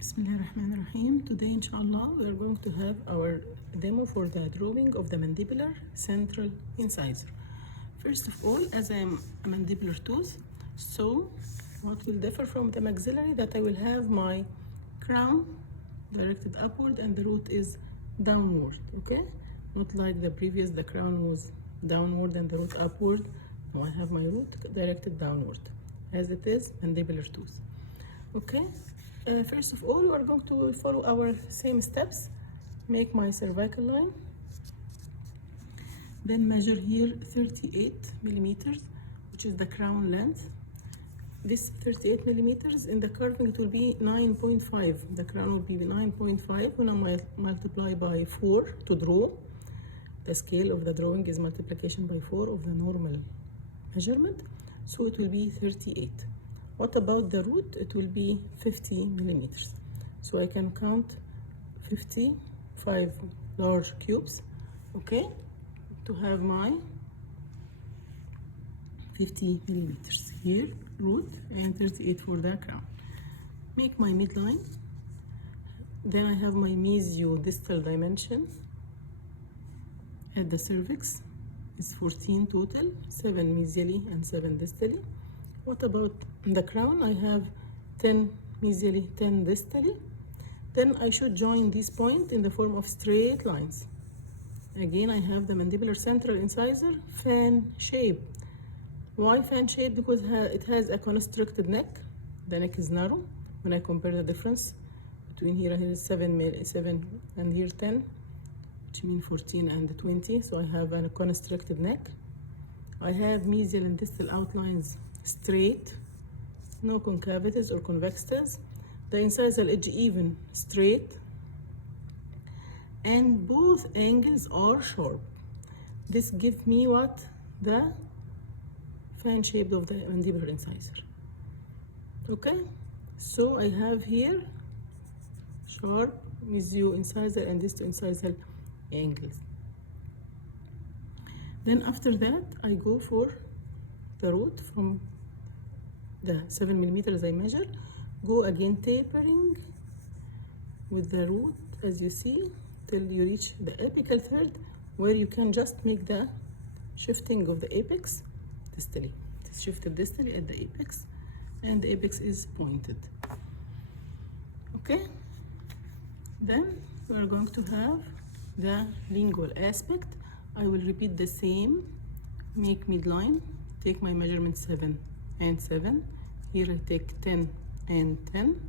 Bismillahirrahmanirrahim. Today, inshallah, we are going to have our demo for the drawing of the mandibular central incisor. First of all, as I am a mandibular tooth, so what will differ from the maxillary, that I will have my crown directed upward and the root is downward, okay? Not like the previous, the crown was downward and the root upward. Now I have my root directed downward, as it is mandibular tooth, okay? First of all, we are going to follow our same steps. Make my cervical line, then measure here 38 millimeters, which is the crown length. This 38 millimeters in the curving, it will be 9.5. The crown will be 9.5 when I multiply by 4 to draw. The scale of the drawing is multiplication by 4 of the normal measurement, so it will be 38. What about the root? It will be 50 millimeters. So I can count 55 large cubes, okay, to have my 50 millimeters here, root, and 38 for the crown. Make my midline. Then I have my mesio-distal dimension at the cervix is 14 total, 7 mesially and 7 distally. What about the crown? I have 10 mesially, 10 distally. Then I should join this point in the form of straight lines. Again, I have the mandibular central incisor fan shape. Why fan shape? Because it has a constricted neck. The neck is narrow. When I compare the difference between here is 7 and here 10, which means 14 and 20. So I have a constricted neck. I have mesial and distal outlines straight, no concavities or convexities. The incisal edge even straight, and both angles are sharp. This gives me what? The fan shape of the mandibular incisor. Okay, so I have here sharp mesio incisor and distal incisal angles. Then after that, I go for the root from the 7 millimeters I measured. Go again tapering with the root, as you see, till you reach the apical third, where you can just make the shifting of the apex distally. It is shifted distally at the apex, and the apex is pointed. Okay, then we are going to have the lingual aspect. I will repeat the same. Make midline, take my measurement 7 and 7. Here I take 10 and 10.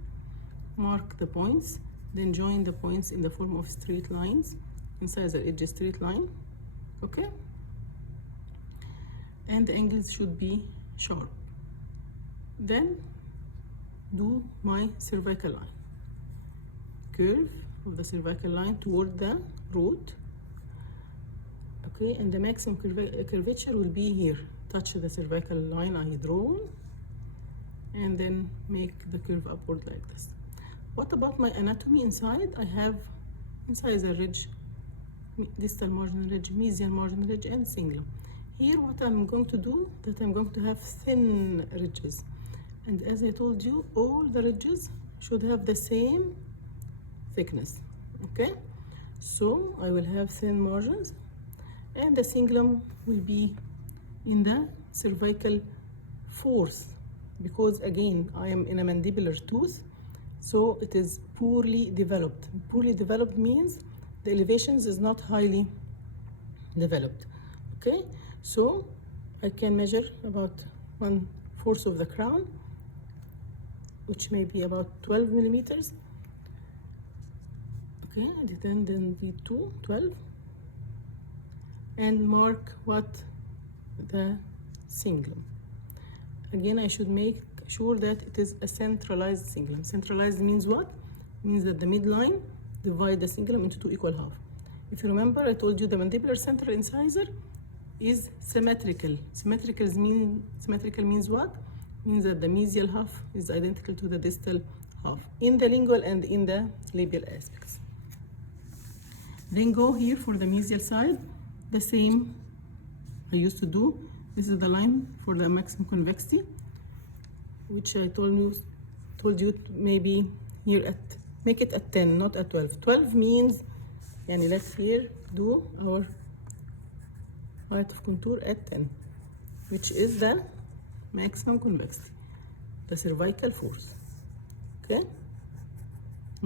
Mark the points, then join the points in the form of straight lines. Incisor edge straight line, okay? And the angles should be sharp. Then do my cervical line. Curve of the cervical line toward the root. Okay, and the maximum curvature will be here. Touch the cervical line I drawn, and then make the curve upward like this. What about my anatomy inside? I have incisor ridge, distal margin ridge, mesial margin ridge, and cingulum. Here what I'm going to do, that I'm going to have thin ridges. And as I told you, all the ridges should have the same thickness, okay? So I will have thin margins, and the cingulum will be in the cervical fourth, because again I am in a mandibular tooth, so it is poorly developed. Poorly developed means the elevations is not highly developed, okay? So I can measure about 1/4 of the crown, which may be about 12 millimeters, okay? And then the 12, and mark what? The cingulum. Again, I should make sure that it is a centralized cingulum. Centralized means what? Means that the midline divide the cingulum into 2 equal halves. If you remember, I told you the mandibular central incisor is symmetrical. Symmetrical means what? Means that the mesial half is identical to the distal half in the lingual and in the labial aspects. Then go here for the mesial side. The same I used to do. This is the line for the maximum convexity, which I told you maybe here at make it at 10, not at 12. 12 means, yani let's here do our height of contour at 10, which is the maximum convexity, the cervical force, okay?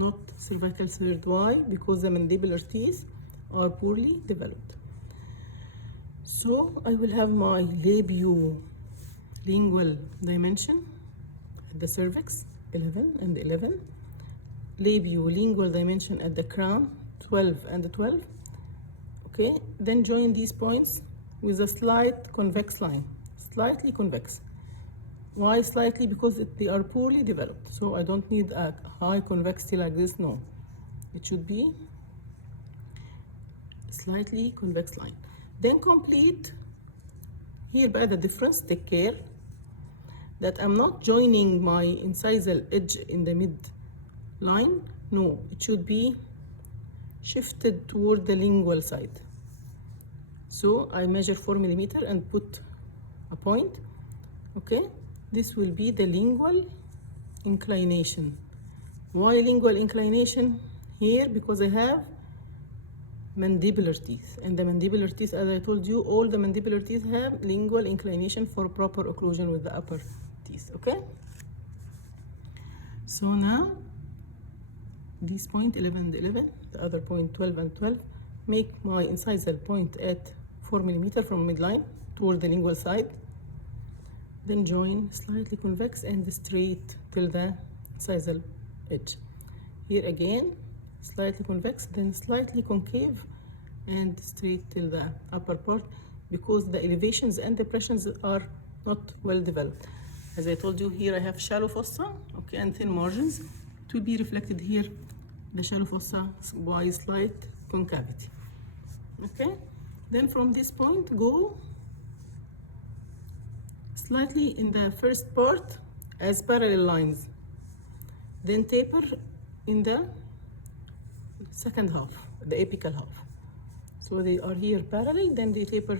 Not cervical third. Why? Because the mandibular teeth are poorly developed. So I will have my labio-lingual dimension at the cervix, 11 and 11. Labio-lingual dimension at the crown, 12 and 12. Okay, then join these points with a slight convex line, slightly convex. Why slightly? Because they are poorly developed. So I don't need a high convexity like this, no. It should be slightly convex line. Then complete here by the difference, take care that I'm not joining my incisal edge in the mid line. No, it should be shifted toward the lingual side. So I measure 4 millimeter and put a point, okay? This will be the lingual inclination. Why lingual inclination here? Because I have mandibular teeth, and the mandibular teeth, as I told you, all the mandibular teeth have lingual inclination for proper occlusion with the upper teeth, okay? So now this point 11 and 11, the other point 12 and 12, make my incisal point at 4 millimeter from midline toward the lingual side. Then join slightly convex and straight till the incisal edge. Here again, slightly convex, then slightly concave and straight till the upper part, because the elevations and depressions are not well developed. As I told you, here I have shallow fossa, okay, and thin margins. It will be reflected here, the shallow fossa by slight concavity, okay? Then from this point, go slightly in the first part as parallel lines, then taper in the second half, the apical half. So they are here parallel, then they taper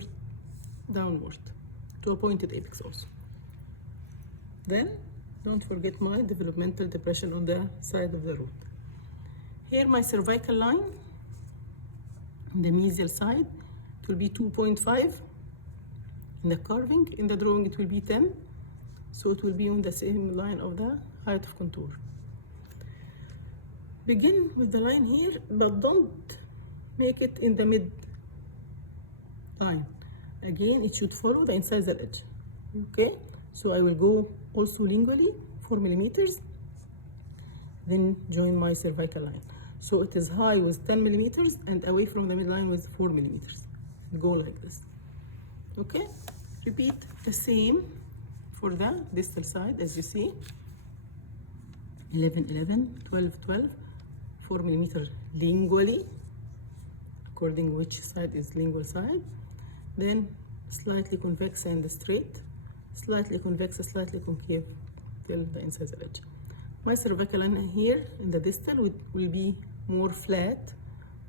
downward to a pointed apex also. Then don't forget my developmental depression on the side of the root. Here my cervical line, the mesial side, it will be 2.5. In the carving, in the drawing, it will be 10. So it will be on the same line of the height of contour. Begin with the line here, but don't make it in the mid line. Again, it should follow the incisal edge. Okay, so I will go also lingually 4 millimeters, then join my cervical line. So it is high with 10 millimeters and away from the midline with 4 millimeters. Go like this. Okay, repeat the same for the distal side, as you see. 11, 11, 12, 12, 4 millimeter lingually, according which side is lingual side. Then slightly convex and straight, slightly convex, slightly concave till the incisal edge. My cervical line here in the distal will be more flat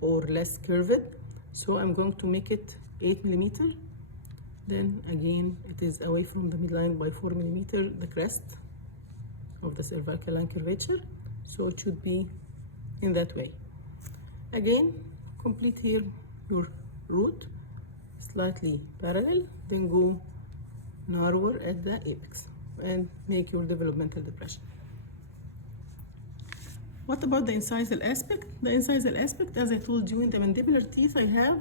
or less curved. So I'm going to make it 8 millimeter. Then again, it is away from the midline by 4 millimeter, the crest of the cervical line curvature. So it should be in that way. Again, complete here your root, slightly parallel, then go narrower at the apex and make your developmental depression. What about the incisal aspect? The incisal aspect, as I told you, in the mandibular teeth, I have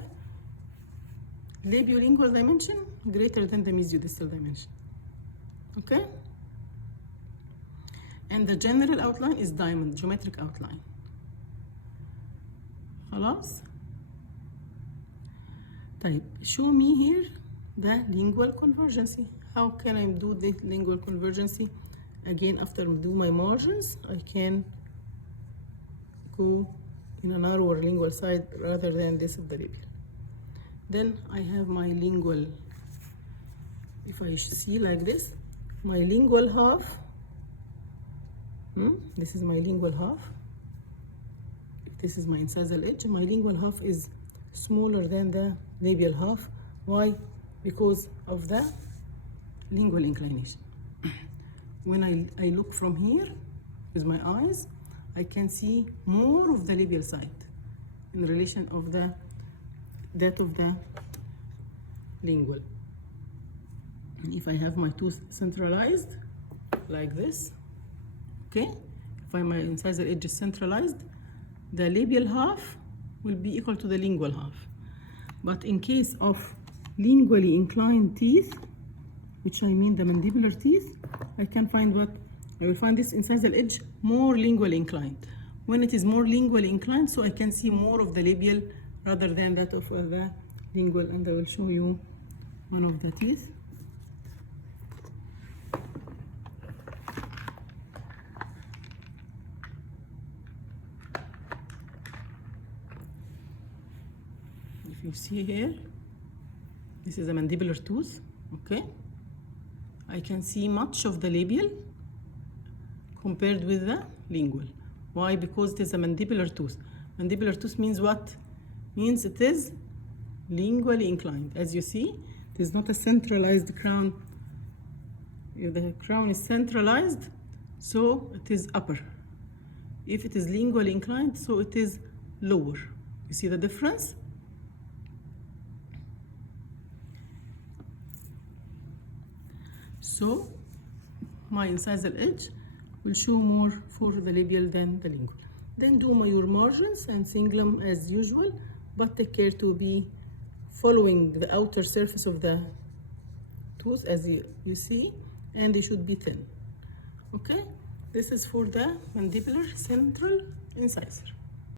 labiolingual dimension greater than the mesiodistal dimension. Okay? And the general outline is diamond, geometric outline. خلاص؟ طيب, show me here the lingual convergency. How can I do the lingual convergency? Again, after I do my margins, I can go in a narrower lingual side rather than this of the labial. Then I have my lingual, if I see like this, my lingual half, this is my lingual half, this is my incisal edge, my lingual half is smaller than the labial half. Why? Because of the lingual inclination. When I look from here with my eyes, I can see more of the labial side in relation of that of the lingual. And if I have my tooth centralized like this, okay, if my incisor edge is centralized, the labial half will be equal to the lingual half. But in case of lingually inclined teeth, which I mean the mandibular teeth, I can find what? I will find this incisal edge more lingually inclined. When it is more lingually inclined, so I can see more of the labial rather than that of the lingual. And I will show you one of the teeth. If you see here, this is a mandibular tooth, okay? I can see much of the labial compared with the lingual. Why? Because it is a mandibular tooth. Mandibular tooth means what? Means it is lingually inclined. As you see, it is not a centralized crown. If the crown is centralized, so it is upper. If it is lingually inclined, so it is lower. You see the difference? So my incisal edge will show more for the labial than the lingual. Then do your margins and cingulum as usual, but take care to be following the outer surface of the tooth as you see, and they should be thin. Okay, this is for the mandibular central incisor.